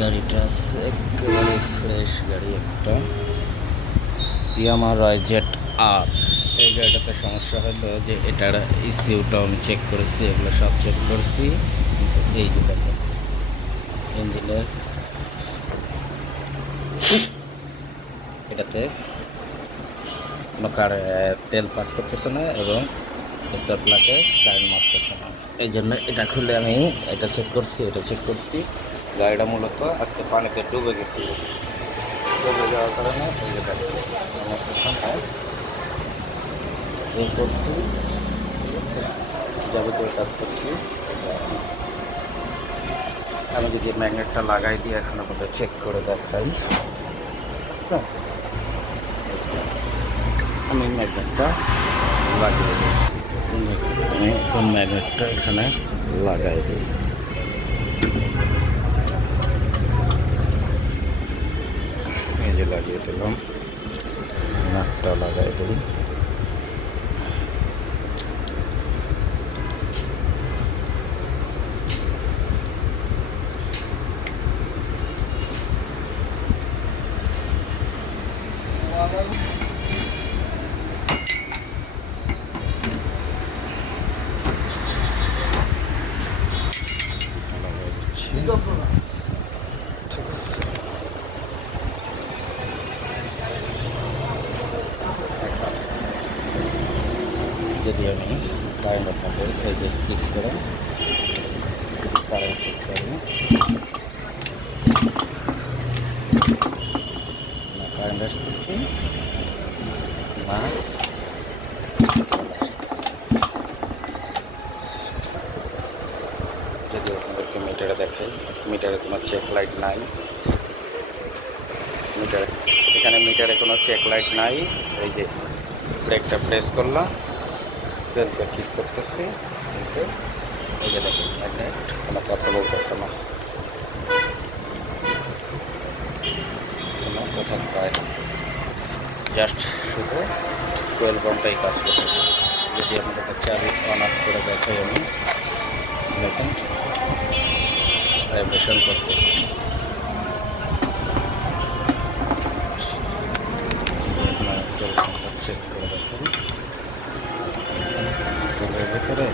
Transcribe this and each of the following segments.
গাড়িটা আছে একেবারে ফ্রেশ গাড়ি একটা ইয়ামাহা রাইজেট আর। এই গাড়িটাতে সমস্যা হলো যে এটার ইসিউটাও আমি চেক করেছি, এগুলো সব চেক করছি, কিন্তু এই যে দেখেন ইঞ্জিনের এটাতে কোনো তেল পাস করতেছে না এবং প্লাকে কারেন্ট মারতেছে না। এই জন্য এটা খুলে আমি এটা চেক করছি, এটা চেক করছি। গাড়িটা মূলত আজকে পানিতে ডুবে গেছিল, ডুবে যাওয়ার কারণে এই যে দেখেন আমি এখানে করছি, ঠিক আছে, যাবতীয় কাজ করছি। আমি যদি ম্যাগনেটটা লাগাই দিয়ে এখন আপনাদের চেক করে দেখাই, ঠিক আছে। আমি ম্যাগনেটটা লাগিয়ে দিই, আমি এখন ম্যাগনেটটা এখানে লাগাই দিই। এই যে লাগিয়ে দিলাম, নাটটা লাগাই দিই। ঠিক আছে, যদি আমি কারেন্ট আপনাদের এই যে ক্লিক করে কারেন্ট চেক করি, না কারেন্ট আসতেছি না আসতেছি। যদি আপনাদেরকে মিটারে দেখাই, মিটারে কোনো চেক লাইট নাই, মিটারে এখানে মিটারে কোনো চেক লাইট নাই। এই যে ব্রেকটা প্রেস করলাম, সেলফে ঠিক করতেছি, কিন্তু এই যে দেখেন ম্যাগনেট কোনো কথা বলতেছে না, কোনো কথা পায় না, জাস্ট শুধু ফুয়েল পাম্পটাই কাজ করতেছে। যদি আপনাদেরকে চাবি অন অফ করে দেখাই আমি, দেখেন ভাইব্রেশন করতেছে। চেক করে দেখেন ভেতরে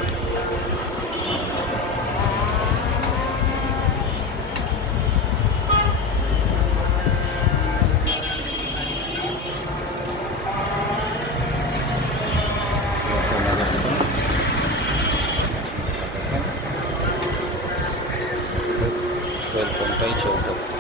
ফুয়েল পাম্পটাই চলতেছে।